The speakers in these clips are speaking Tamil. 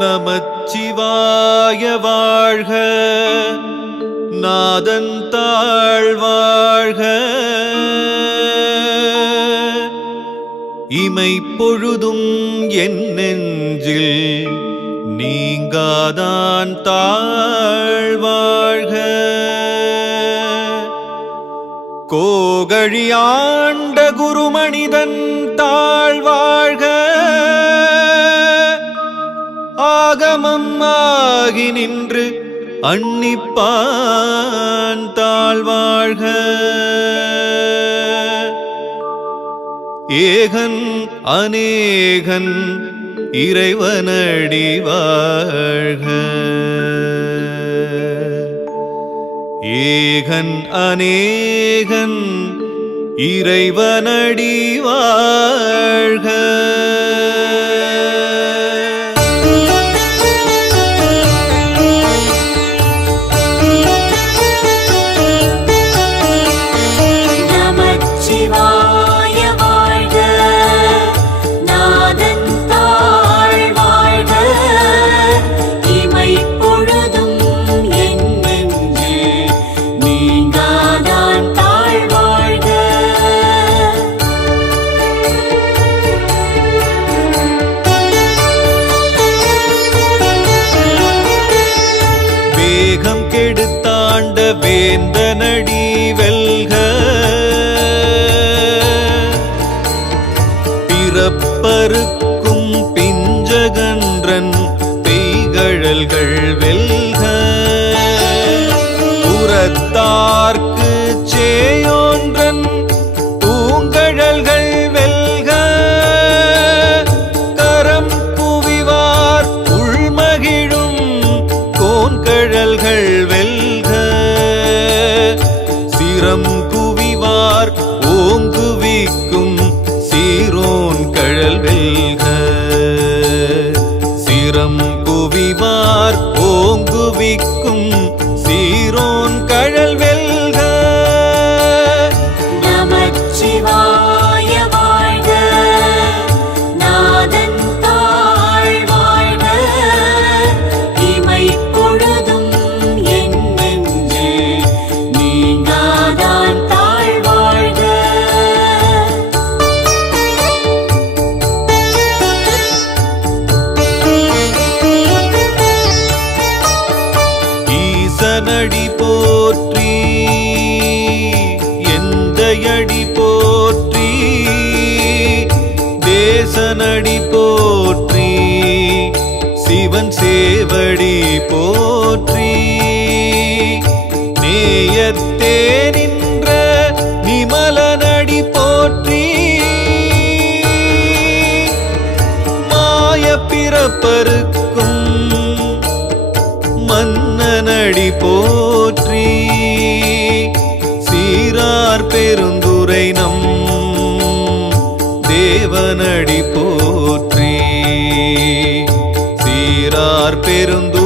நமச்சிவாய வாழ்க. நாதன் தாழ்வாழ்க இமை பொழுதும் என் நெஞ்சில் நீங்காதான் தாழ்வாழ்க கோகழியாண்ட குருமணிதன் தாழ்வாழ்க ஆகமம் ஆகி நின்று அன்னிப்பான் தாழ்வாழ்க. ஏகன் அநேகன் இறைவனடி வாழ்க. ஏகன் அநேகன் இறைவனடி வாழ்க. திறம் குவிவார் ஓங்குவிக்கும் தேவடி போற்றி. நேயத்தே நின்ற நிமலனடி போற்றி. மாய பிறப்பருக்கு பெருந்தும்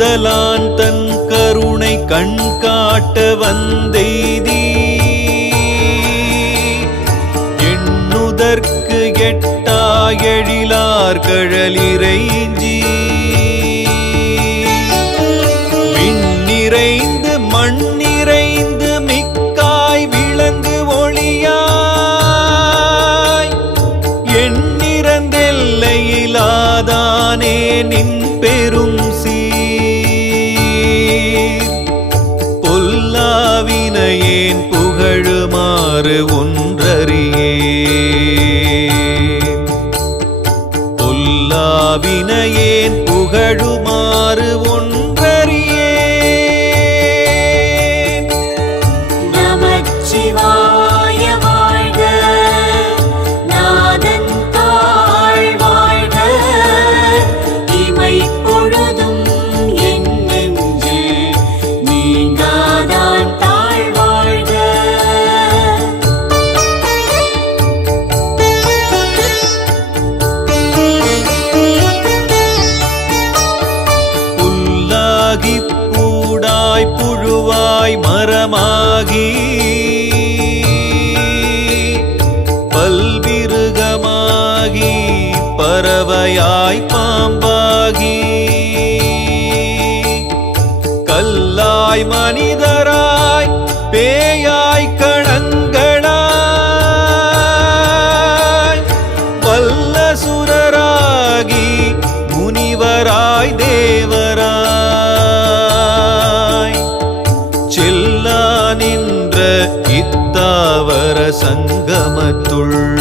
ஆதலான் தன் கருணை கண் காட்ட வந்தெய்தி. எண்ணுதற்கு எட்டா எழிலார் கழலிறைஞ்சி. மின்னிறைந்து மண்ணிறைந்து மிக்காய் விளங்கு ஒளியாய். எண்ணிறந்தெல்லையிலாதானே நின் பெரும் பேயாய் மனிதராய் பேயாய் கணங்களாய். வல்ல சுரராகி முனிவராய் தேவராய். செல்லா நின்ற இத்தாவர சங்கமத்துள்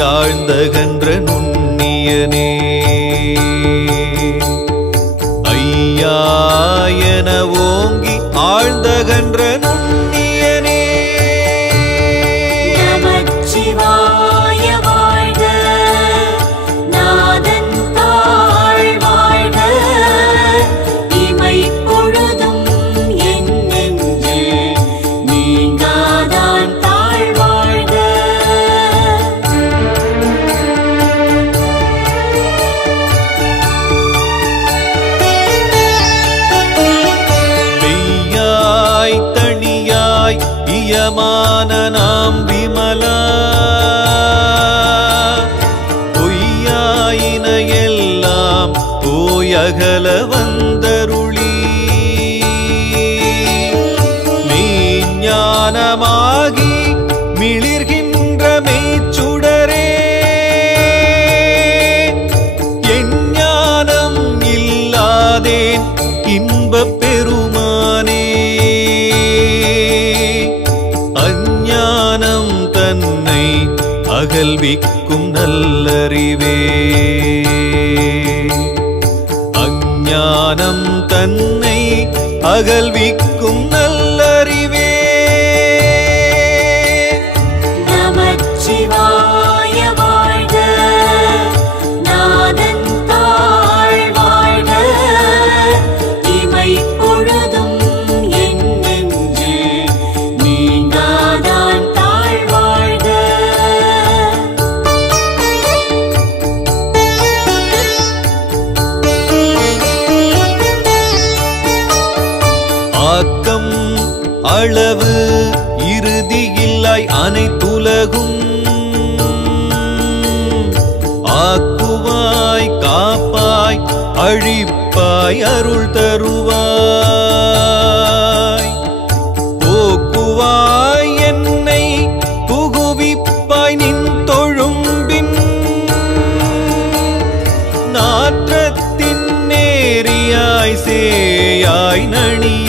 யாழ்ந்தகன்ற நுண் சகலவ அளவு இறுதி இல்லாய் அனைத்துலகும். ஆக்குவாய் காப்பாய் அழிப்பாய் அருள் தருவாய். போக்குவாய் என்னை புகுவிப்பாய் நின் தொழும்பின். நாற்றத்தின் நேரியாய் சேயாய் நணி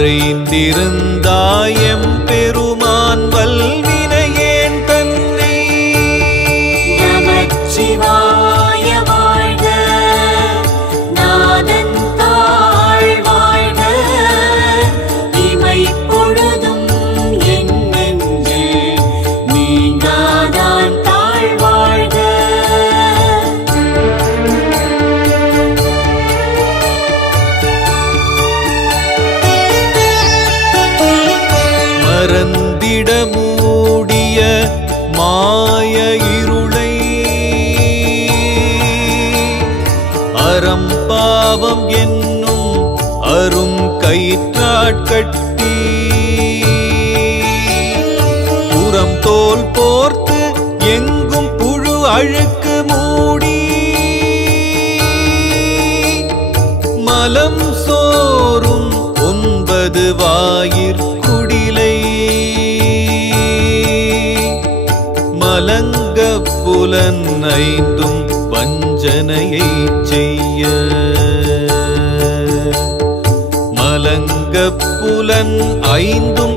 மறைந்திருந்தாய கயிற்றாட்கட்டி. புறம் தோல் போர்த்து எங்கும் புழு அழுக்கு மூடி. மலம் சோறும் ஒன்பது வாயிற் குடிலை. மலங்க புலன் ஐந்தும் வஞ்சனையை செய்ய. அகப்புலன் ஐந்தும்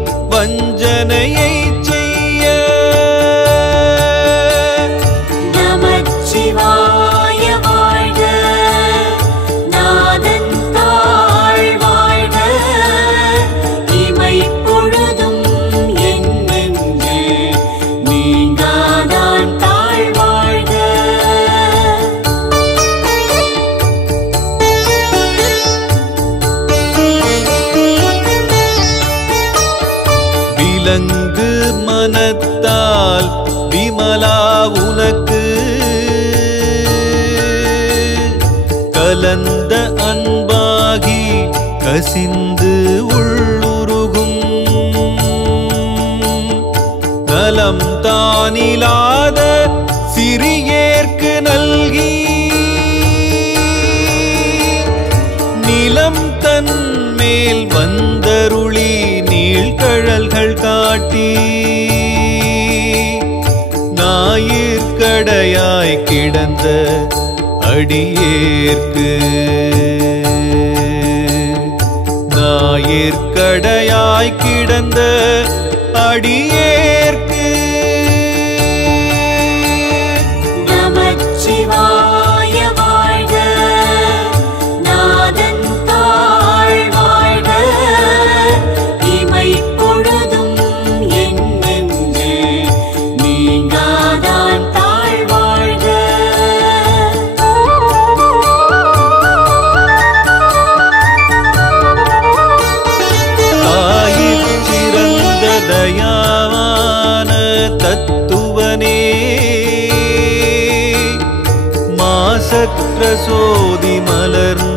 காட்டி. ஞாயிற்கடையாய் கிடந்த அடியேற்கு. ஞாயிற்கடையாய் கிடந்த அடியே நிலையான தத்துவனே. மாசற்ற சோதி மலர்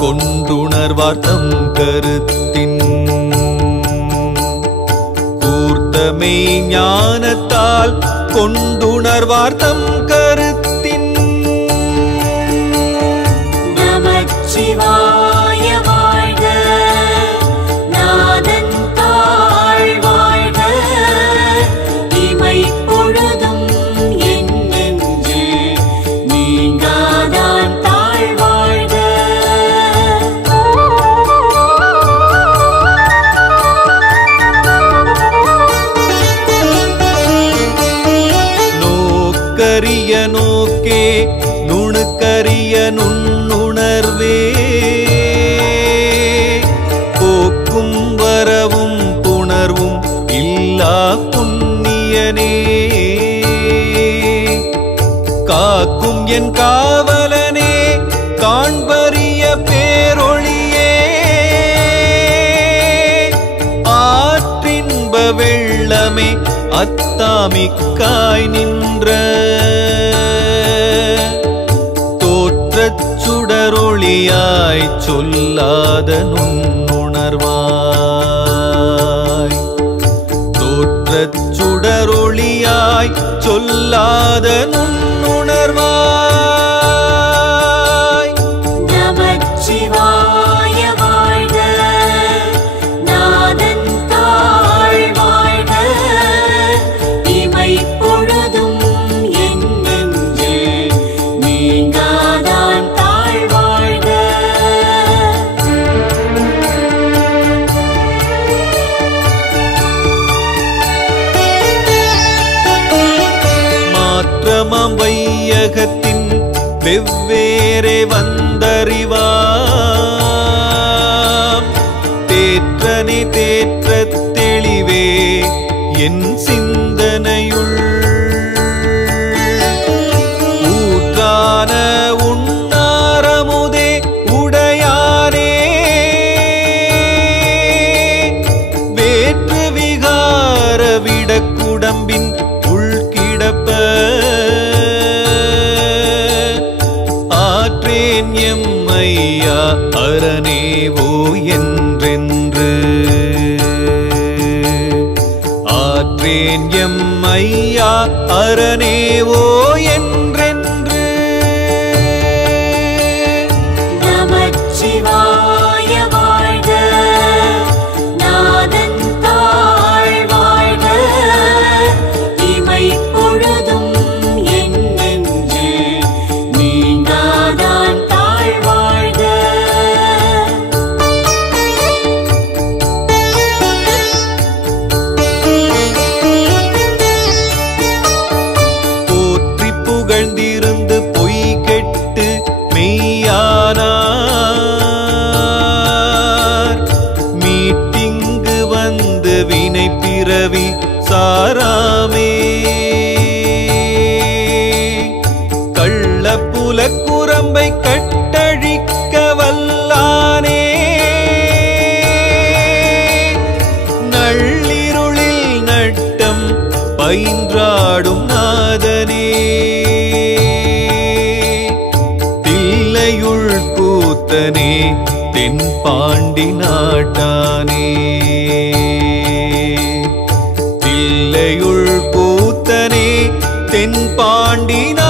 கொண்டுணர்வார்த்தம் கருத்தின். கூர்த்தமை ஞானத்தால் கொண்டுணர்வார்த்தம் காவலனே காக்கும் என் காவலனே காண்பறிய பேரொழியே. ஆற்றின்ப வெள்ளமே அத்தாமிக்காய் நின்ற. தோற்றச் சுடரொளியாய் சொல்லாத நுண் பொல்லாத நுண் வெவ்வேறே வந்தறிவார். தென் பாண்டினா